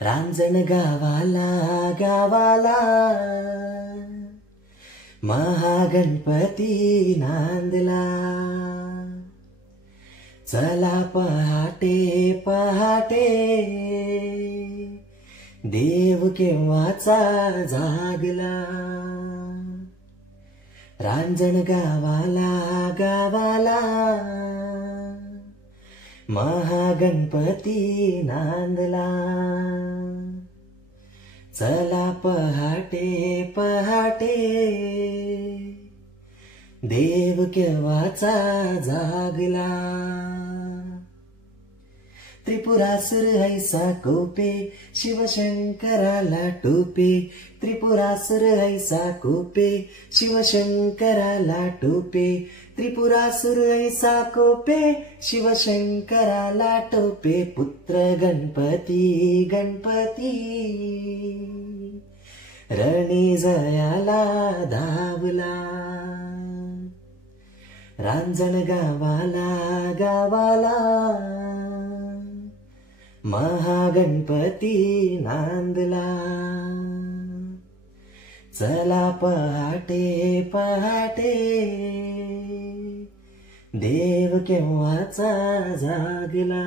रांजण गावाला गावाला महागणपती नांदला। चला पहाटे पहाटे देव केव्हाचा जागला। रांजण गावाला गावाला महागणपती नांदला। चला पहाटे पहाटे देव केव्हाचा जागला। त्रिपुरासुर हैसा कोपे शिवशंकराला टोपे। त्रिपुरासुर हैसा कोपे शिवशंकराला टोपे। त्रिपुरासुर हैसा कोपे शिवशंकराला टोपे। पुत्र गणपती गणपती रणी जयाला धावला। रांजण गावाला गावाला महागणपती नांदला। चला पहाटे पहाटे देव केव्हाचा जागला।